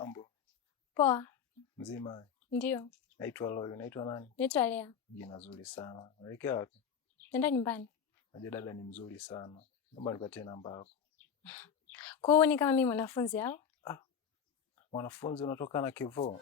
Mambo. Poa. Mzima? Ndio. Naitwa Loyo. Naitwa nani? Naitwa Lea. Jina zuri sana. Unaelekea wapi? Nenda nyumbani. Najua dada ni mzuri sana. Naomba nipatie namba yako. Kwa hiyo ni kama mimi mwanafunzi au? Mwanafunzi unatoka na Kevo?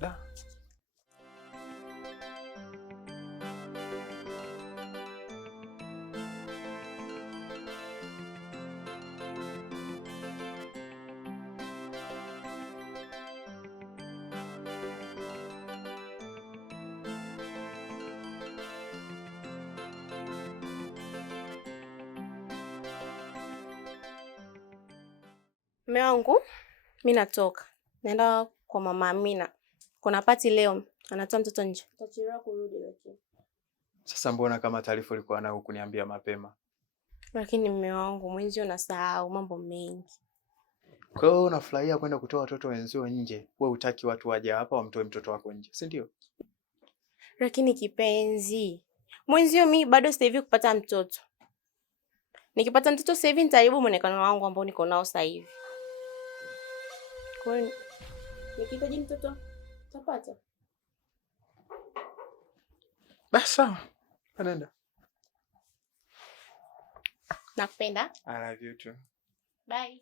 Da. Mume wangu, mimi natoka. Naenda kwa mama Amina. Kuna party leo, anatoa mtoto nje. Tutachelewa kurudi lakini. Sasa mbona kama taarifa ulikuwa nayo kuniambia mapema? Lakini mume wangu, mwenzio nasahau mambo mengi. Kwa hiyo unafurahia kwenda kutoa watoto wenzio nje. Wewe hutaki watu waje hapa wamtoe mtoto wako nje, si ndio? Lakini kipenzi, mwenzio mimi bado sasa hivi kupata mtoto. Nikipata mtoto sasa hivi nitaharibu muonekano wangu ambao niko nao sasa hivi. Kwa hiyo nikihitaji mtoto utapata. Basi sawa. Anaenda. Nakupenda. I love you too. Bye.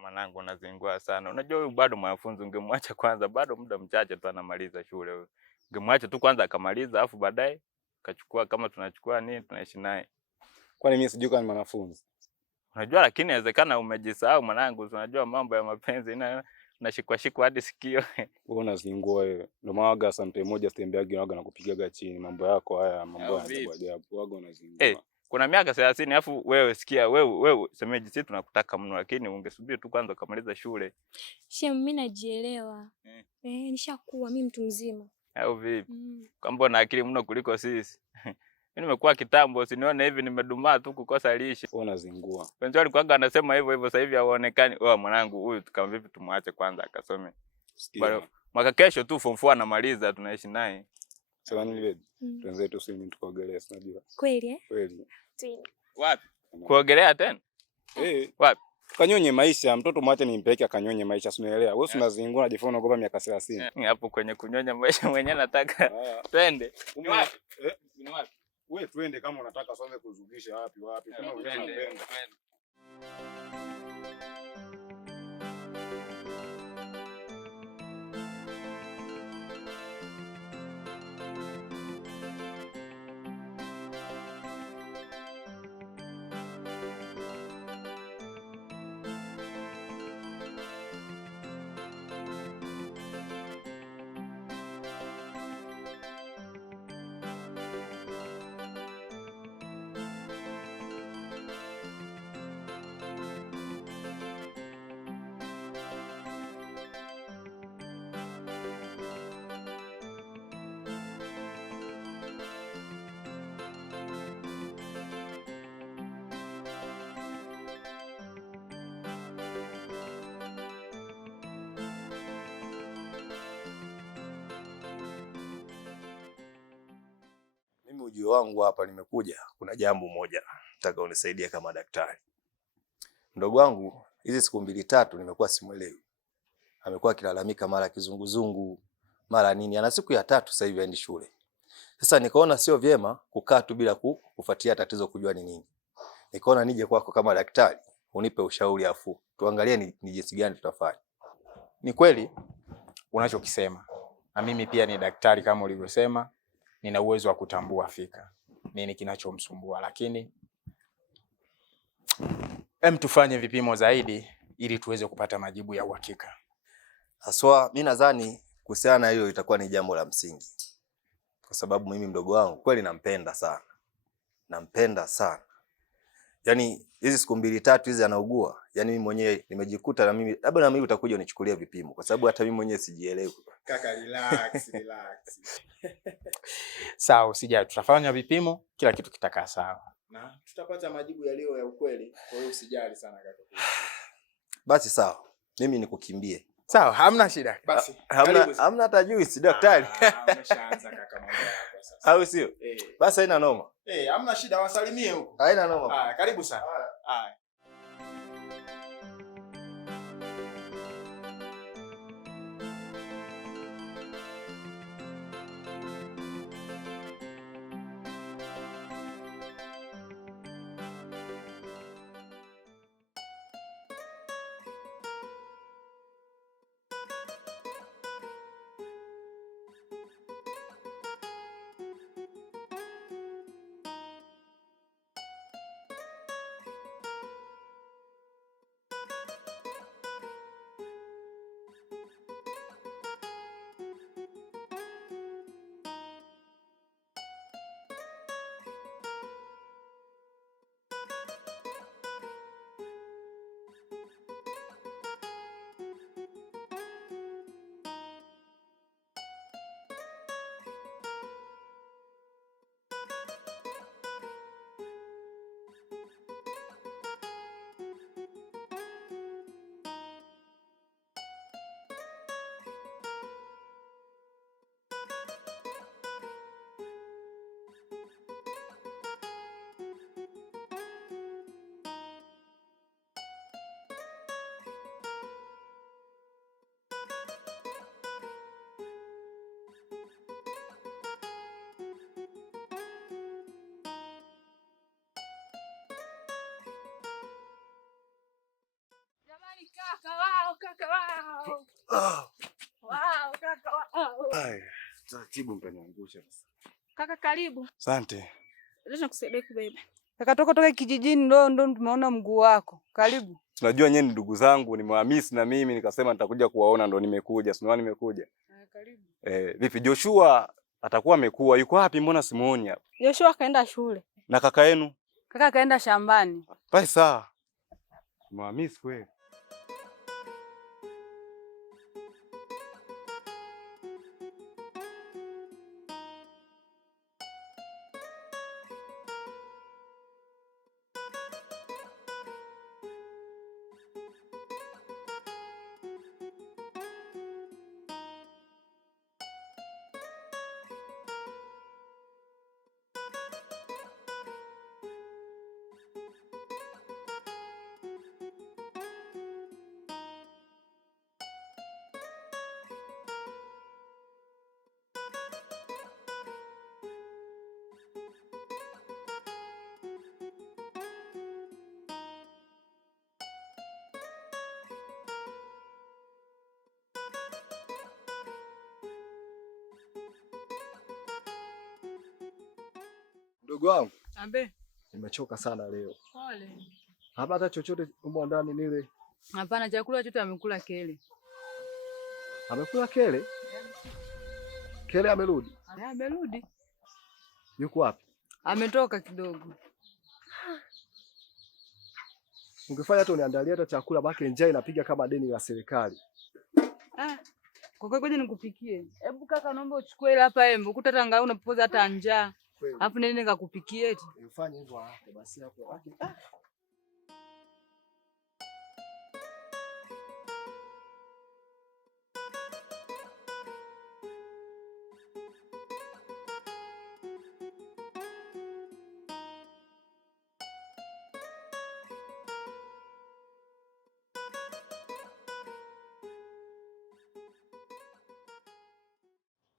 Mwanangu unazingua sana. Unajua huyu bado mwanafunzi, ungemwacha kwanza, bado muda mchache tu anamaliza shule huyu. Ungemwacha tu kwanza akamaliza afu baadaye kachukua kama tunachukua nini tunaishi naye. Kwani mimi sijui kama ni mwanafunzi? Unajua lakini inawezekana umejisahau mwanangu, unajua mambo ya mapenzi nashikwa hadi sikio. Wewe unazingua wewe. Ndio maana asante moja sitembeagi waga na kupigaga chini mambo yako haya mambo ya ajabu. Waga unazingua. Kuna miaka 30 afu wewe sikia wewe semeji sisi tunakutaka mno lakini ungesubiri tu kwanza ukamaliza shule. Shem, mimi najielewa. Nishakuwa mimi mtu mzima. Au vipi? Kwamba na akili mno kuliko sisi. Mimi nimekuwa kitambo, usinione hivi nimedumaa tu kukosa lishe. Wewe unazingua. Wenzao walikuwa anasema hivyo sasa hivi haonekani. Mwanangu huyu kama vipi tumwache kwanza akasome. Mwaka kesho tu form 4 anamaliza tunaishi naye. Sawa nini baby? Tuanze tu swimming tukaogelea unajua. Kweli Kweli. Wapi? Kuogelea tena? Wapi? Kanyonye maisha, mtoto mwache nimpeleke akanyonye maisha, unaelewa? Wewe unazingua unajifanya unaogopa miaka 30. Hapo kwenye kunyonya maisha mwenyewe nataka. Twende. Ni wapi? Ni wapi? Wewe twende kama unataka uanze kuzugisha wapi? Kama unapenda. Ujio wangu hapa nimekuja, kuna jambo moja nataka unisaidie kama daktari. Mdogo wangu hizi siku 2-3 nimekuwa simuelewi. Amekuwa akilalamika mara kizunguzungu, mara nini. Ana siku ya 3 sasa hivi aendi shule. Sasa nikaona sio vyema kukaa tu bila kufuatia tatizo kujua ni nini. Nikaona nije kwako kama daktari, unipe ushauri afu tuangalie ni jinsi gani tutafanya. Ni kweli unachokisema. Na mimi pia ni daktari kama ulivyosema. Nina uwezo wa kutambua fika nini kinachomsumbua, lakini tufanye vipimo zaidi ili tuweze kupata majibu ya uhakika. Haswa mimi nadhani kuhusiana na hiyo itakuwa ni jambo la msingi. Kwa sababu mimi mdogo wangu kweli nampenda sana. Nampenda sana. Yaani hizi siku 2-3 hizi anaugua, yaani mimi mwenyewe nimejikuta na mimi labda na mimi utakuja unichukulie vipimo kwa sababu hata mimi mwenyewe sijielewi. Kaka relax. Sawa, usijali, tutafanya vipimo, kila kitu kitakaa sawa. na tutapata majibu yaliyo ya ukweli. Kwa hiyo usijali sana kaka. Basi sawa. Mimi nikukimbie. Sawa, hamna shida. Basi. Hamna hata juice daktari. Umeshaanza kaka mambo yako sasa. Au sio? Basi haina noma. Hamna shida, wasalimie huko. Haina noma. Karibu sana. Taratibu mtaniangusha sasa. Kaka karibu. Asante. Leo nakusaidia kubeba. Kaka toka kijijini ndo tumeona mguu wako. Karibu. Tunajua nyenye ni ndugu zangu, nimewamisi na mimi nikasema nitakuja kuwaona ndo nimekuja. Sio nimekuja. Karibu. Vipi Joshua atakuwa amekuwa yuko wapi mbona simuoni hapa? Joshua kaenda shule. Na kaka yenu? Kaka kaenda shambani. Basi sawa. Nimewamisi kweli. Mdogo wangu. Ambe. Nimechoka sana leo. Pole. Hapa hata chochote umo ndani nile. Hapana, chakula chote amekula Kele. Amekula Kele? Kele amerudi? Amerudi. Yuko wapi? Ametoka kidogo. Ungefanya hata uniandalie hata chakula baki njaa inapiga kama deni la serikali. Kwa kweli ngoja nikupikie. Hebu kaka naomba uchukue ile hapa embe. Ukuta hata angalau unapoza hata njaa. Alafu nene nikakupikie eti. Ufanye hivyo hapo basi hapo.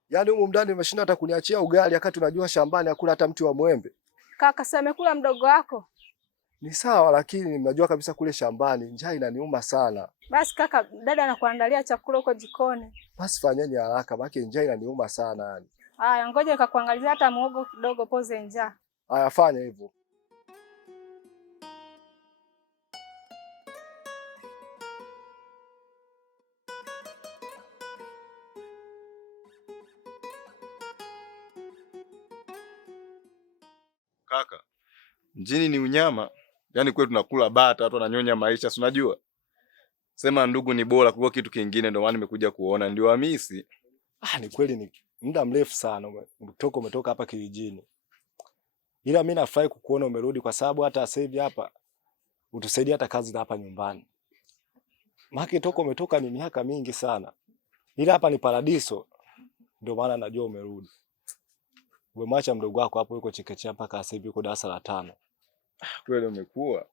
Yaani humu ndani umeshinda hata kuniachia ugali wakati unajua shambani hakuna hata mti wa mwembe. Kaka, sasa amekula mdogo wako. Ni sawa lakini mnajua kabisa kule shambani njaa inaniuma sana. Basi kaka, dada anakuandalia chakula huko jikoni. Basi fanyeni haraka baki njaa inaniuma sana yani. Haya, ngoja nikakuangalizia hata muogo kidogo poze njaa. Haya fanya hivyo. Kaka, mjini ni unyama. Yaani kwetu tunakula bata, watu wananyonya maisha, si unajua? Sema ndugu ni bora kuliko kitu kingine, ndio maana nimekuja kuona ndio hamisi. Ni kweli ni muda mrefu sana umetoka hapa kijijini. ila mimi nafurahi kukuona umerudi, kwa sababu hata sasa hivi hapa utusaidia hata kazi za hapa nyumbani. Maki toka umetoka ni miaka mingi sana, ila hapa ni paradiso, ndio maana najua umerudi. Umemwacha mdogo wako hapo yuko chekechea mpaka sasa hivi yuko darasa la 5. Kweli umekuwa.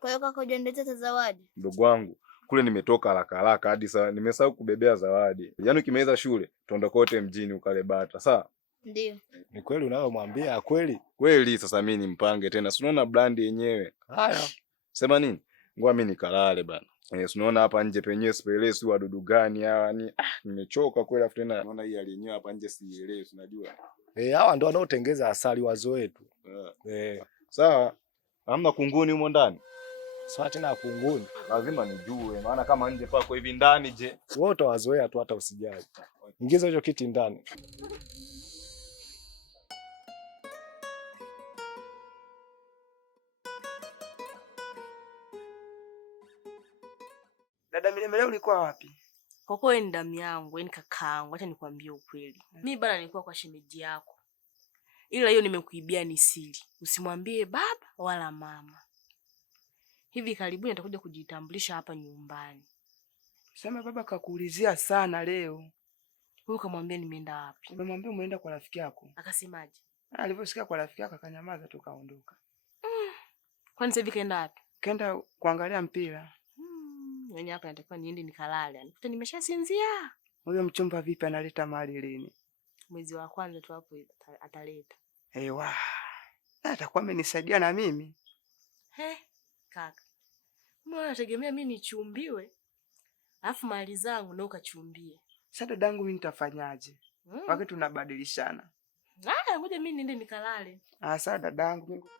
Kwa hiyo kaka hujaniletea zawadi? Ndugu wangu, kule nimetoka haraka haraka hadi sasa nimesahau kubebea zawadi. Yaani ukimaliza shule tuondoke wote mjini ukale bata, sawa? Ndio. Ni kweli unayomwambia kweli? Kweli sasa mimi nimpange tena. Si unaona brand yenyewe. Haya. Sema nini? Ngoja mimi nikalale bana. Unaona hapa nje penyewe sipelesi wadudu gani hawa ni nimechoka kweli, afu tena naona hii hali yenyewe hapa nje sielewi, unajua. Hawa ndio wanaotengeza asali wazo wetu. Sawa. Hamna kunguni humo ndani. Sasa tena kunguni. Lazima nijue maana kama nje pako hivi ndani je. Wewe utawazoea tu hata usijali. Ingiza hiyo kiti ndani. Dada Milemele ulikuwa wapi? Kwa kweli ni damu yangu, ni kakaangu, acha nikwambie ukweli. Mimi bana nilikuwa kwa shemeji yako. Ila hiyo nimekuibia ni siri. Usimwambie baba wala mama. Hivi karibuni nitakuja kujitambulisha hapa nyumbani. Sema baba kakuulizia sana leo. Wewe kamwambia nimeenda wapi? Umemwambia umeenda kwa rafiki yako. Akasemaje? Alivyosikia kwa rafiki yako akanyamaza tu kaondoka. Kwani sasa hivi kaenda wapi? Kaenda kuangalia mpira. Yaani hapa natakiwa niende nikalale. Nikuta nimeshasinzia. Huyo mchumba vipi analeta mali lini? Mwezi wa kwanza tu hapo ataleta. Ewa. Atakuwa amenisaidia na mimi. Kaka. Mbona unategemea mimi nichumbiwe? Alafu mali zangu na ukachumbie. Sasa dadangu mimi nitafanyaje? Wakati tunabadilishana. Ngoja mimi niende nikalale. Sasa dadangu.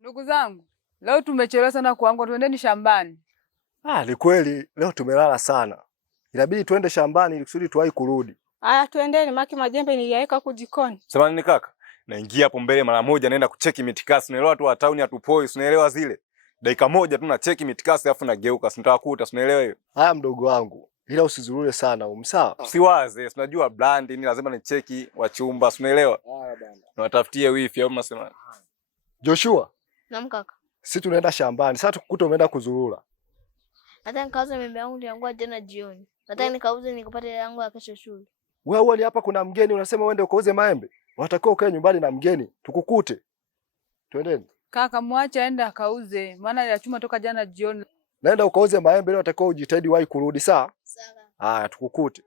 Ndugu zangu, leo tumechelewa sana kuamka, tuendeni shambani. Ni kweli leo tumelala sana. Inabidi tuende shambani ili kusudi tuwahi kurudi. Tuendeni maki majembe niliweka huko jikoni. Sema nini kaka? Naingia hapo mbele mara moja naenda kucheki mitikasi. Unaelewa tu wa town hatupoi, unaelewa zile. Dakika moja tu na cheki mitikasi afu nageuka, nitawakuta, unaelewa hiyo? Haya mdogo wangu. Ila usizurure sana umsawa. Usiwaze, unajua brand ni lazima nicheki wachumba, unaelewa? Haya bana. Nawatafutie wifi au unasema? Joshua. Naam kaka. Sisi tunaenda shambani. Sasa tukukuta umeenda kuzurura. Nataka nikauze membe yangu niliangua jana jioni. Nataka nikauze nikapate yangu ya kesho shule. Wewe ni hapa kuna mgeni unasema uende ukauze maembe? Unatakiwa ukae nyumbani na mgeni. Tukukute. Twendeni. Kaka muache aende akauze, maana ya chuma toka jana jioni. Naenda ukauze maembe leo, unatakiwa ujitahidi wahi kurudi, sawa? Sawa. Haya tukukute.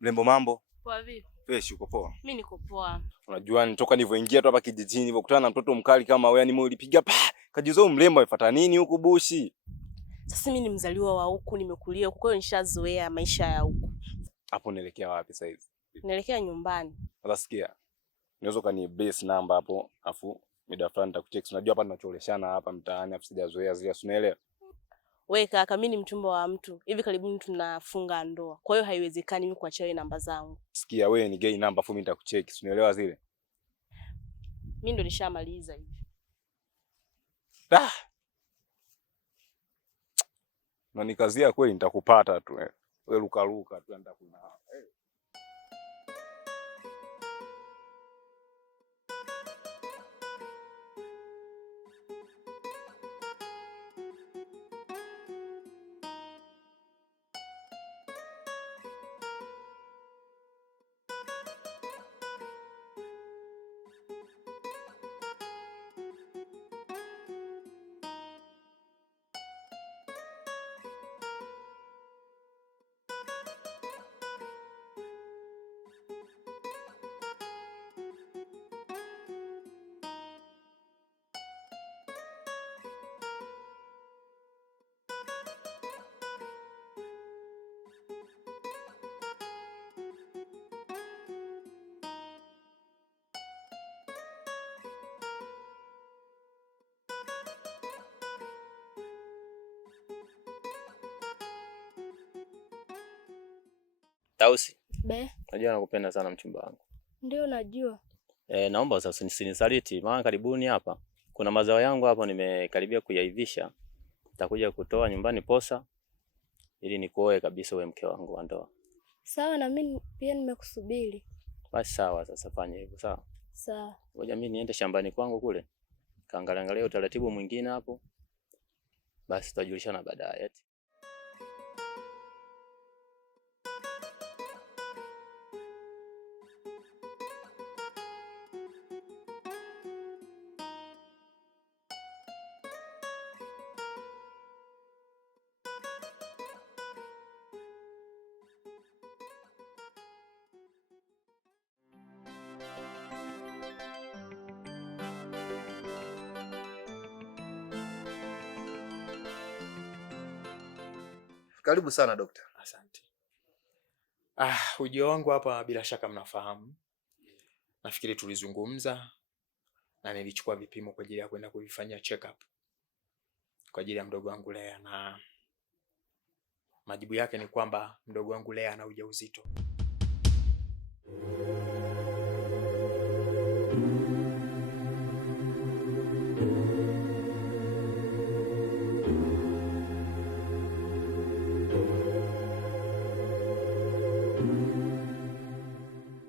Mlembo mambo? Poa vipi? Fresh, uko poa? Mimi niko poa. Unajua nitoka nilivyoingia tu hapa kijijini nilipokutana na mtoto mkali kama wewe, yani mimi ulipiga kajizo mlembo amefuata nini huku bushi? Sasa mimi ni mzaliwa wa huku, nimekulia huku, kwa hiyo nishazoea maisha ya huku. Hapo naelekea wapi sasa hivi? Naelekea nyumbani. Sasa sikia. Unaweza kani base number hapo, afu mida fulani nitakutext. Unajua hapa tunacholeshana hapa mtaani, afu sijazoea zile, unaelewa? Wewe kaka, mimi ni mchumba wa mtu. Hivi karibuni tunafunga ndoa. Kwa hiyo haiwezekani mimi kuachia wewe namba zangu. Sikia wewe ni gay number, afu mimi nitakucheck, unaelewa zile? Mimi ndo nishamaliza hivi. Na nikazia kweli nitakupata tu. Wewe luka tu nitakuna. Tausi. Be. Najua nakupenda sana mchumba wangu. Ndio najua. Naomba sasa usinisaliti, maana karibuni hapa kuna mazao yangu hapo nimekaribia kuyaivisha. Nitakuja kutoa nyumbani posa ili nikuoe kabisa uwe mke wangu wa ndoa. Sawa, na mimi pia nimekusubiri. Basi sawa, sasa fanya hivyo sawa? Sawa. Ngoja mimi niende shambani kwangu kule. Kaangalia utaratibu mwingine hapo. Basi tutajulishana baadaye. Karibu sana dokta. Asante. Ujio wangu hapa bila shaka mnafahamu. Nafikiri tulizungumza na nilichukua vipimo kwa ajili ya kwenda kuvifanyia check up kwa ajili ya mdogo wangu Lea, na majibu yake ni kwamba mdogo wangu Lea ana ujauzito.